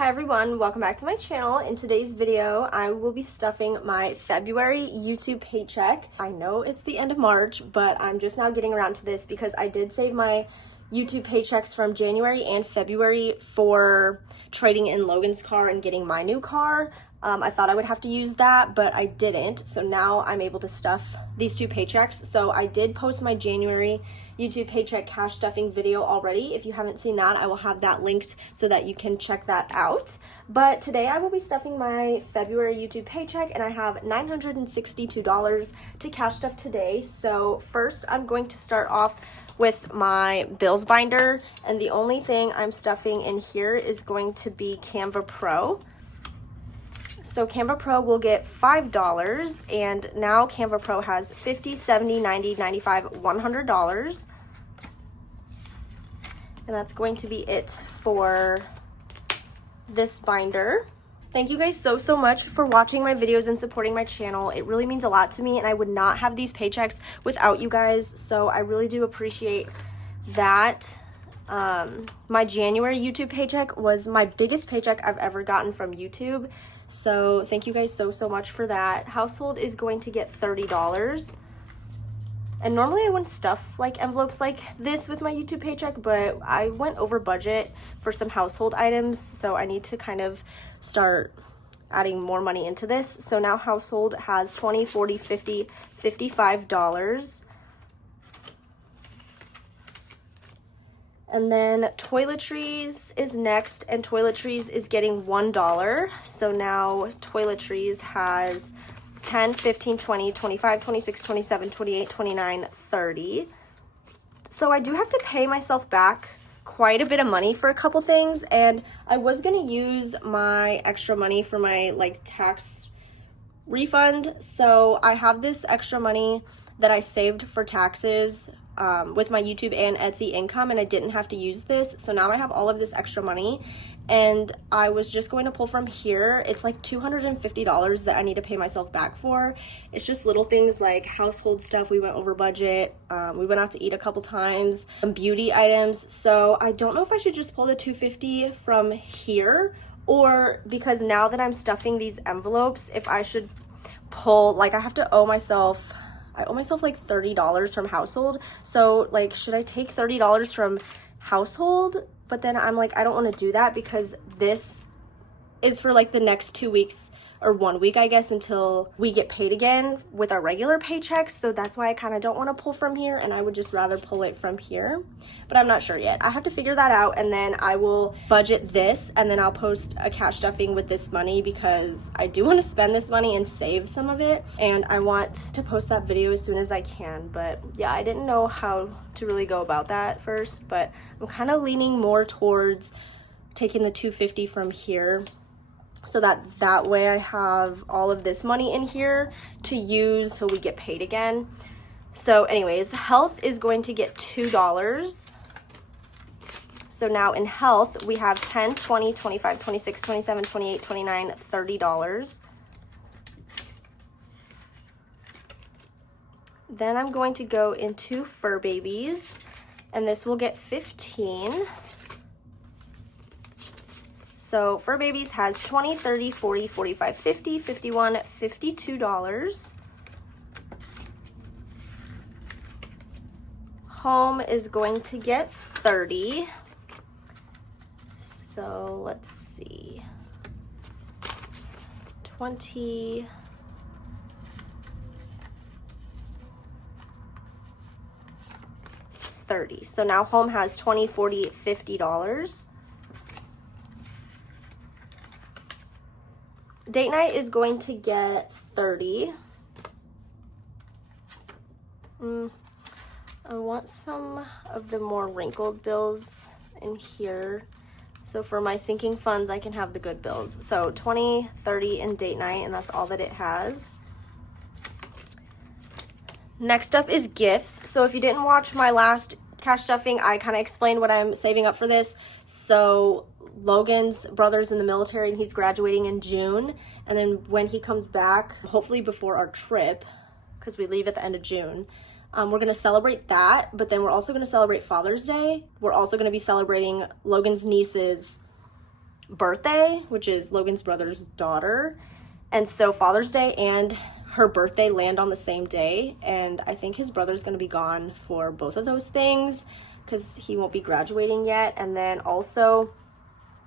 Hi everyone, welcome back to my channel. In today's video, I will be stuffing my February YouTube paycheck. I know it's the end of March, but I'm just now getting around to this because I did save my YouTube paychecks from January and February for trading in Logan's car and getting my new car. I thought I would have to use that, but I didn't. So now I'm able to stuff these two paychecks. So I did post my January YouTube paycheck cash stuffing video already. If you haven't seen that, I will have that linked so that you can check that out. But today I will be stuffing my February YouTube paycheck, and I have $962 to cash stuff today. So first I'm going to start off with my bills binder, and the only thing I'm stuffing in here is going to be Canva Pro. So Canva Pro will get $5, and now Canva Pro has $50, $70, $90, $95, $100. And that's going to be it for this binder. Thank you guys so much for watching my videos and supporting my channel. It really means a lot to me, and I would not have these paychecks without you guys, so I really do appreciate that. My January YouTube paycheck was my biggest paycheck I've ever gotten from YouTube. So thank you guys so much for that. Household is going to get $30. And normally I wouldn't stuff like envelopes like this with my YouTube paycheck, but I went over budget for some household items, so I need to kind of start adding more money into this. So now household has $20, $40, $50, $55. And then toiletries is next, and toiletries is getting $1. So now toiletries has 10, 15, 20, 25, 26, 27, 28, 29, 30. So I do have to pay myself back quite a bit of money for a couple things, and I was gonna use my extra money for my tax refund. So I have this extra money that I saved for taxes with my YouTube and Etsy income, and I didn't have to use this. So now I have all of this extra money, and I was just going to pull from here. It's like $250 that I need to pay myself back for. It's just little things like household stuff. We went over budget. We went out to eat a couple times, some beauty items. So I don't know if I should just pull the $250 from here, or because now that I'm stuffing these envelopes, if I should pull, I have to owe myself, I owe myself like $30 from household. So should I take $30 from household? But then I'm like, I don't want to do that because this is for the next 2 weeks or 1 week, I guess, until we get paid again with our regular paychecks. So that's why I kind of don't want to pull from here, and I would just rather pull it from here. But I'm not sure yet. I have to figure that out, and then I will budget this, and then I'll post a cash stuffing with this money because I do want to spend this money and save some of it, and I want to post that video as soon as I can. But yeah, I didn't know how to really go about that first, but I'm kind of leaning more towards taking the $250 from here, so that way I have all of this money in here to use till we get paid again. So anyways, health is going to get $2. So now in health, we have 10, 20, 25, 26, 27, 28, 29, $30. Then I'm going to go into fur babies, and this will get 15. So fur babies has 20, 30, 40, 45, 50, 51, $52. Home is going to get 30. So let's see. 20. $30. So now home has 20, 40, $50. Date night is going to get 30. I want some of the more wrinkled bills in here. So for my sinking funds, I can have the good bills. So 20, 30 in date night, and that's all that it has. Next up is gifts. So if you didn't watch my last cash stuffing, I kind of explained what I'm saving up for this. So Logan's brother's in the military, and he's graduating in June, and then when he comes back, hopefully before our trip, because we leave at the end of June, we're going to celebrate that, but then we're also going to celebrate Father's Day. We're also going to be celebrating Logan's niece's birthday, which is Logan's brother's daughter. And so Father's Day and her birthday land on the same day. And I think his brother's going to be gone for both of those things because he won't be graduating yet. And then also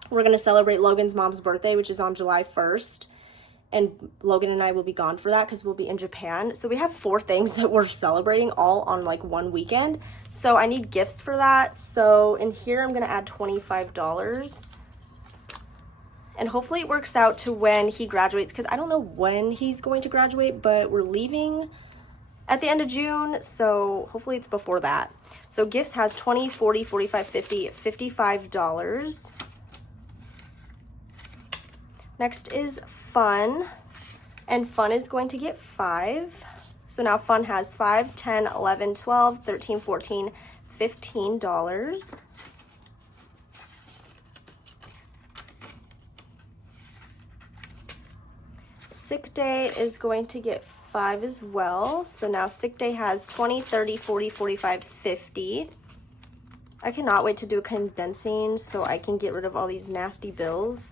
we're going to celebrate Logan's mom's birthday, which is on July 1st. And Logan and I will be gone for that because we'll be in Japan. So we have 4 things that we're celebrating all on like one weekend. So I need gifts for that. So in here, I'm going to add $25. And hopefully it works out to when he graduates, because I don't know when he's going to graduate, but we're leaving at the end of June. So hopefully it's before that. So gifts has $20, $40, $45, $50, $55. Next is fun, and fun is going to get 5. So now fun has $5, $10, $11, $12, $13, $14, $15. Sick day is going to get 5 as well. So now sick day has 20, 30, 40, 45, 50. I cannot wait to do a condensing so I can get rid of all these nasty bills.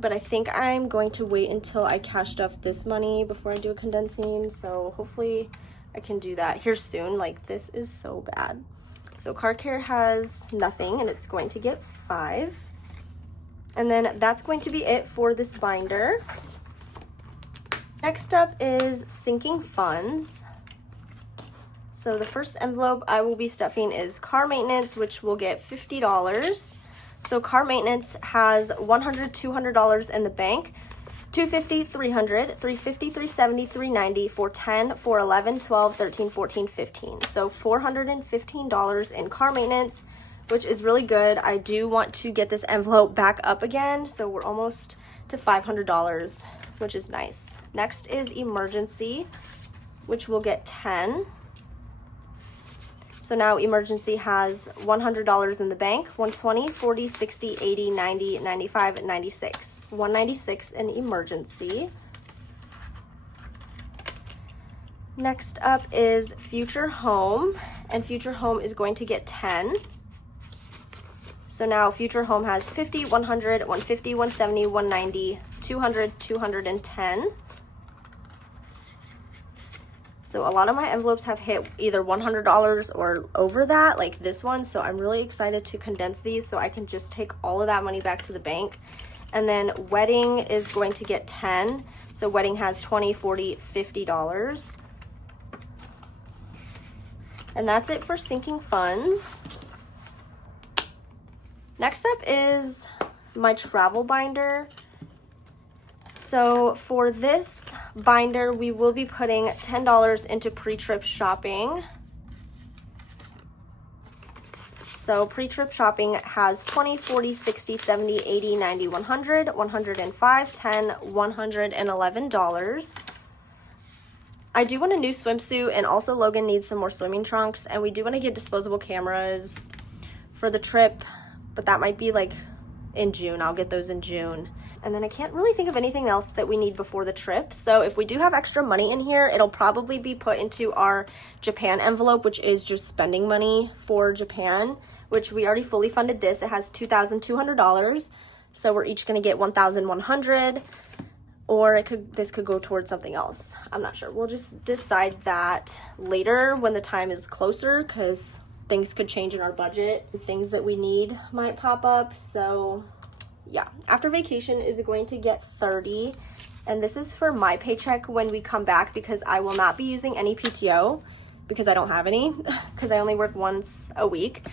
But I think I'm going to wait until I cashed off this money before I do a condensing. So hopefully I can do that here soon. Like, this is so bad. So car care has nothing, and it's going to get 5. And then that's going to be it for this binder. Next up is sinking funds. So the first envelope I will be stuffing is car maintenance, which will get $50. So car maintenance has $100, $200 in the bank, $250, $300, $350, $370, $390, $410, $411, $12, $13, $14, $15. So $415 in car maintenance, which is really good. I do want to get this envelope back up again, so we're almost to $500, which is nice. Next is emergency, which will get 10. So now emergency has $100 in the bank, $120, $40, $60, $80, $90, $95, $96. $196 in emergency. Next up is future home, and future home is going to get 10. So now future home has 50, 100, 150, 170, 190, 200, 210. So a lot of my envelopes have hit either $100 or over that, like this one. So I'm really excited to condense these so I can just take all of that money back to the bank. And then wedding is going to get 10. So wedding has $20, $40, $50. And that's it for sinking funds. Next up is my travel binder. So for this binder, we will be putting $10 into pre-trip shopping. So pre-trip shopping has 20, 40, 60, 70, 80, 90, 100, 105, 10, $111. I do want a new swimsuit, and also Logan needs some more swimming trunks, and we do want to get disposable cameras for the trip, but that might be like in June. I'll get those in June. And then I can't really think of anything else that we need before the trip. So if we do have extra money in here, it'll probably be put into our Japan envelope, which is just spending money for Japan, which we already fully funded this. It has $2,200. So we're each going to get $1,100, or this could go towards something else. I'm not sure. We'll just decide that later when the time is closer, because things could change in our budget. Things that we need might pop up. So yeah, after vacation is going to get 30, and this is for my paycheck when we come back, because I will not be using any PTO because I don't have any, because I only work once a week.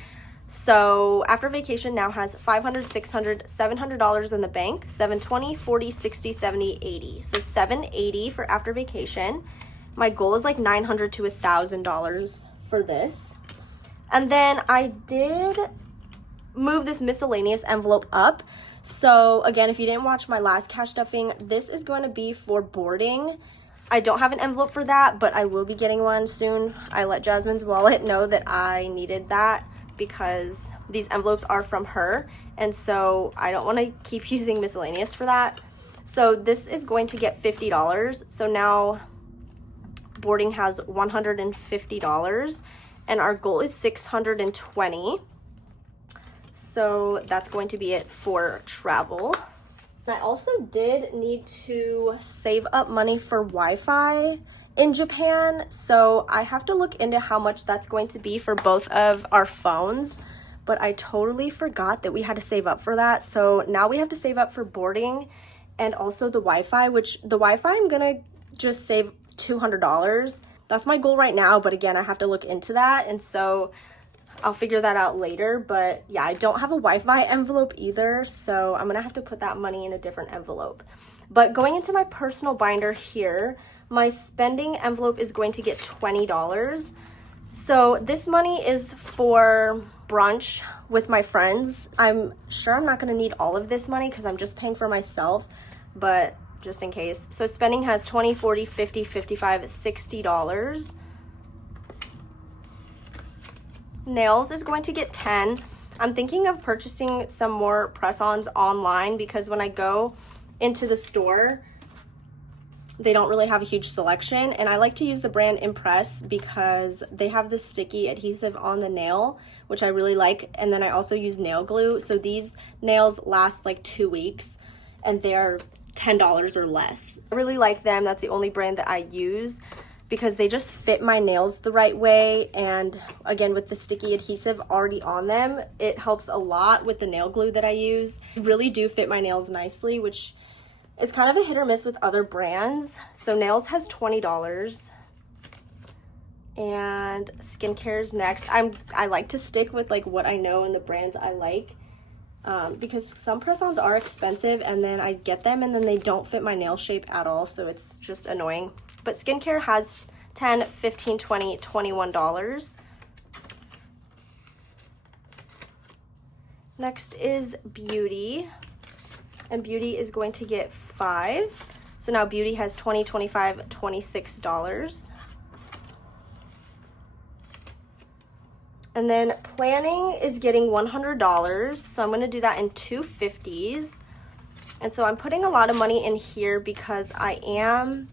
So after vacation now has $500, $600, $700 in the bank, $720, $40, $60, $70, $80. So $780 for after vacation. My goal is like $900 to $1,000 for this. And then I did move this miscellaneous envelope up. So again, if you didn't watch my last cash stuffing, this is going to be for boarding. I don't have an envelope for that, but I will be getting one soon. I let Jasmine's wallet know that I needed that because these envelopes are from her, and so I don't want to keep using miscellaneous for that. So this is going to get $50. So now boarding has $150, and our goal is $620. So that's going to be it for travel. I also did need to save up money for Wi-Fi in Japan, so I have to look into how much that's going to be for both of our phones, but I totally forgot that we had to save up for that. So now we have to save up for boarding and also the Wi-Fi, which the Wi-Fi I'm gonna just save $200. That's my goal right now, but again, I have to look into that, and so I'll figure that out later. But yeah, I don't have a Wi-Fi envelope either, so I'm gonna have to put that money in a different envelope. But going into my personal binder here, my spending envelope is going to get $20. So this money is for brunch with my friends. I'm sure I'm not gonna need all of this money because I'm just paying for myself, but just in case. So spending has $20, $40, $50, $55, $60. Nails is going to get $10. I'm thinking of purchasing some more press-ons online because when I go into the store, they don't really have a huge selection, and I like to use the brand Impress because they have this sticky adhesive on the nail, which I really like, and then I also use nail glue. So these nails last like 2 weeks and they're $10 or less. I really like them. That's the only brand that I use because they just fit my nails the right way, and again, with the sticky adhesive already on them, it helps a lot with the nail glue that I use. They really do fit my nails nicely, which is kind of a hit or miss with other brands. So Nails has $20, and Skincare's next. I like to stick with like what I know and the brands I like, because some press-ons are expensive and then I get them and then they don't fit my nail shape at all, so it's just annoying. But Skincare has $10, $15, $20, $21. Next is Beauty, and Beauty is going to get $5. So now Beauty has $20, $25, $26. And then Planning is getting $100, so I'm going to do that in 2 50s. And so I'm putting a lot of money in here because I am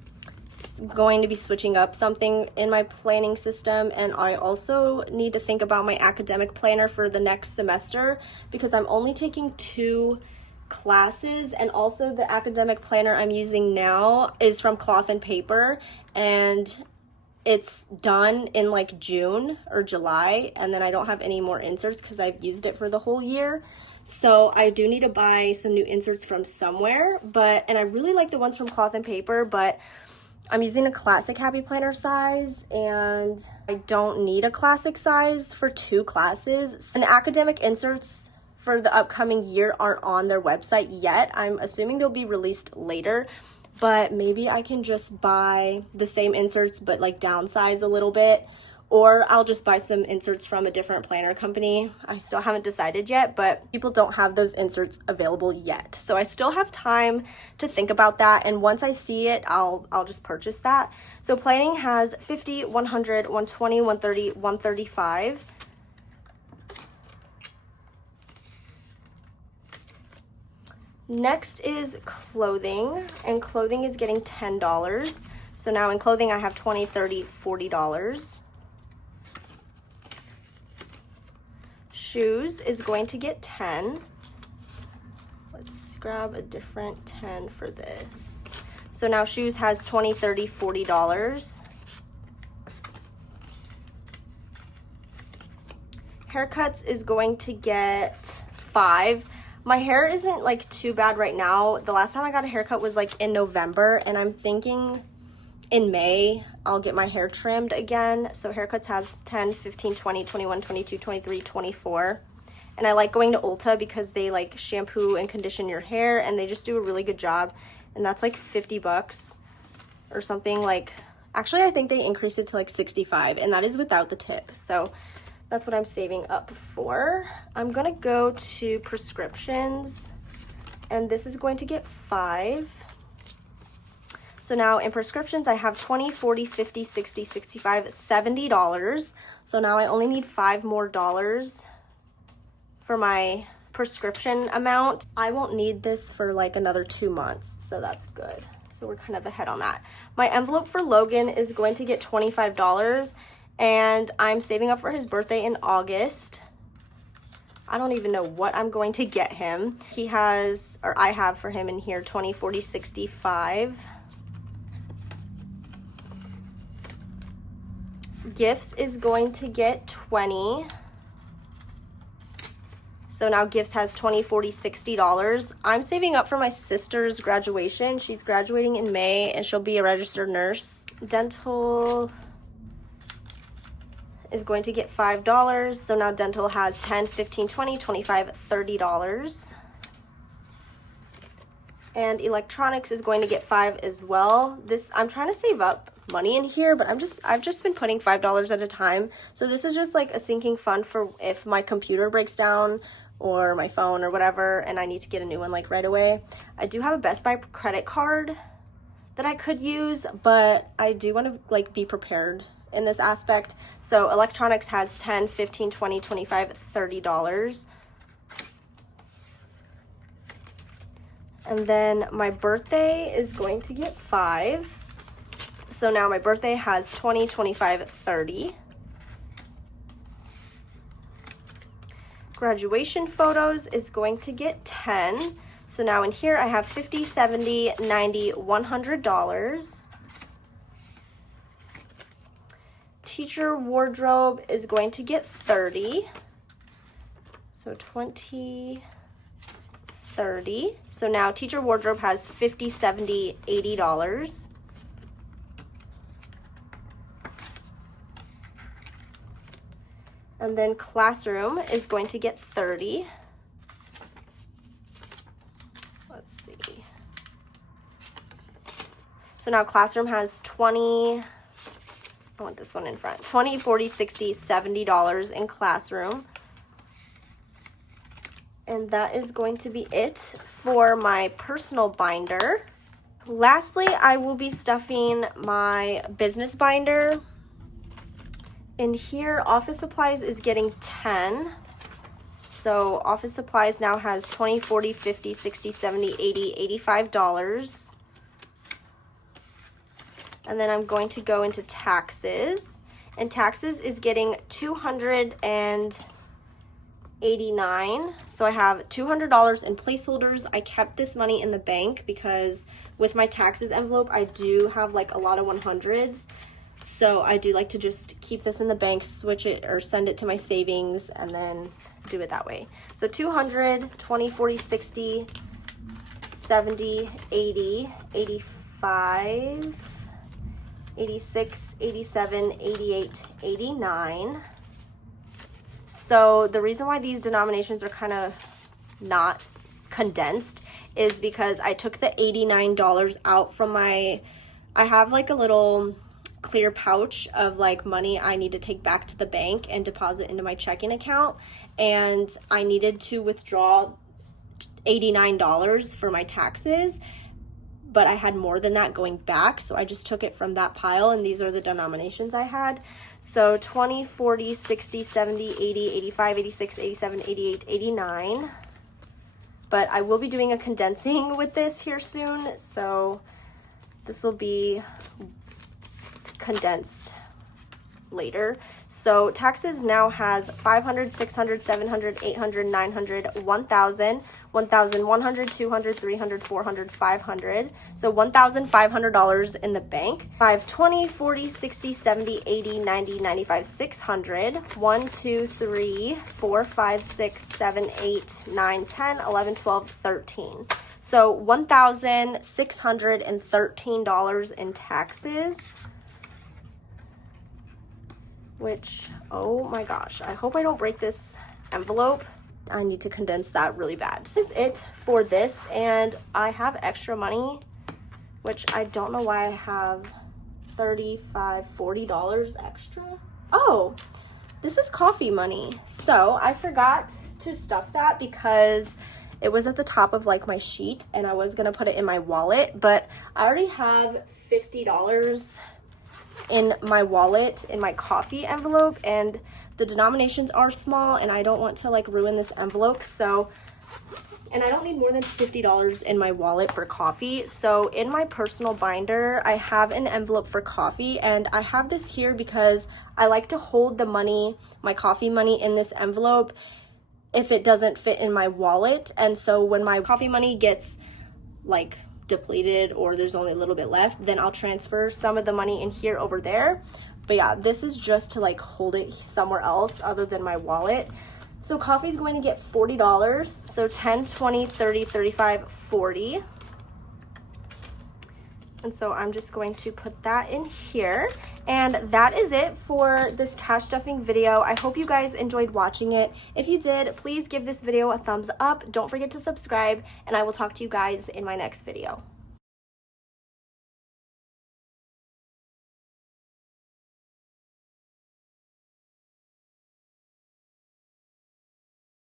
going to be switching up something in my planning system, and I also need to think about my academic planner for the next semester because I'm only taking 2 classes, and also the academic planner I'm using now is from Cloth and Paper, and it's done in like June or July, and then I don't have any more inserts because I've used it for the whole year. So I do need to buy some new inserts from somewhere, and I really like the ones from Cloth and Paper, but I'm using a classic Happy Planner size, and I don't need a classic size for 2 classes. And academic inserts for the upcoming year aren't on their website yet. I'm assuming they'll be released later, but maybe I can just buy the same inserts but like downsize a little bit, or I'll just buy some inserts from a different planner company. I still haven't decided yet, but people don't have those inserts available yet. So I still have time to think about that, and once I see it, I'll just purchase that. So Planning has $50, $100, $120, $130, $135. Next is Clothing, and Clothing is getting $10. So now in Clothing I have $20, $30, $40. Shoes is going to get $10. Let's grab a different 10 for this. So now Shoes has $20, $30, $40. Haircuts is going to get $5. My hair isn't like too bad right now. The last time I got a haircut was like in November, and I'm thinking in May I'll get my hair trimmed again. So Haircuts has 10, 15, 20, 21, 22, 23, 24. And I like going to Ulta because they like shampoo and condition your hair, and they just do a really good job. And that's like $50 or something. Like, actually I think they increased it to like 65, and that is without the tip. So that's what I'm saving up for. I'm gonna go to prescriptions, and this is going to get $5. So now in prescriptions, I have $20, $40, $50, $60, $65, $70. So now I only need $5 more for my prescription amount. I won't need this for like another 2 months, so that's good. So we're kind of ahead on that. My envelope for Logan is going to get $25, and I'm saving up for his birthday in August. I don't even know what I'm going to get him. He has, or I have for him in here, 20, 40, 65. Gifts is going to get 20. So now Gifts has 20, 40, $60. I'm saving up for my sister's graduation. She's graduating in May and she'll be a registered nurse. Dental is going to get $5. So now Dental has 10, 15, 20, 25, $30. And Electronics is going to get 5 as well. I'm trying to save up money in here, but I've just been putting $5 at a time. So this is just like a sinking fund for if my computer breaks down or my phone or whatever and I need to get a new one like right away. I do have a Best Buy credit card that I could use, but I do want to like be prepared in this aspect. So Electronics has 10, 15, 20, 25, $30. And then my birthday is going to get 5. So now my birthday has 20, 25, 30. Graduation photos is going to get 10. So now in here I have 50, 70, 90, $100. Teacher wardrobe is going to get 30. So 20, 30. So now teacher wardrobe has 50, 70, $80. And then classroom is going to get 30. Let's see. So now classroom has 20, I want this one in front, 20, 40, 60, $70 in classroom. And that is going to be it for my personal binder. Lastly, I will be stuffing my business binder. In here, office supplies is getting 10. So office supplies now has 20, 40, 50, 60, 70, 80, $85. And then I'm going to go into taxes. And taxes is getting $289. So I have $200 in placeholders. I kept this money in the bank because with my taxes envelope, I do have like a lot of 100s. So I do like to just keep this in the bank, switch it or send it to my savings and then do it that way. So 200, 20, 40, 60, 70, 80, 85, 86, 87, 88, 89. So the reason why these denominations are kind of not condensed is because I took the $89 out from I have like a little clear pouch of like money I need to take back to the bank and deposit into my checking account, and I needed to withdraw $89 for my taxes, but I had more than that going back, so I just took it from that pile, and these are the denominations I had. So 20, 40, 60, 70, 80, 85, 86, 87, 88, 89. But I will be doing a condensing with this here soon, so this will be condensed later. So taxes now has 500, 600, 700, 800, 900, 1,000, 1,100, 200, 300, 400, 500. So $1,500 in the bank. 5, 20, 40, 60, 70, 80, 90, 95, 600. 1, 2, 3, 4, 5, 6, 7, 8, 9, 10, 11, 12, 13. So $1,613 in taxes. Which, oh my gosh, I hope I don't break this envelope. I need to condense that really bad. This is it for this, and I have extra money, which I don't know why I have $35, $40 extra. Oh, this is coffee money. So I forgot to stuff that because it was at the top of like my sheet and I was gonna put it in my wallet, but I already have $50 in my wallet in my coffee envelope, and the denominations are small and I don't want to like ruin this envelope. So, and I don't need more than $50 in my wallet for coffee. So in my personal binder, I have an envelope for coffee, and I have this here because I like to hold the money, my coffee money, in this envelope if it doesn't fit in my wallet. And so when my coffee money gets like depleted or there's only a little bit left, then I'll transfer some of the money in here over there. But yeah, this is just to like hold it somewhere else other than my wallet. So coffee is going to get $40. So 10, 20, 30, 35, 40. And so I'm just going to put that in here. And that is it for this cash stuffing video. I hope you guys enjoyed watching it. If you did, please give this video a thumbs up. Don't forget to subscribe, and I will talk to you guys in my next video.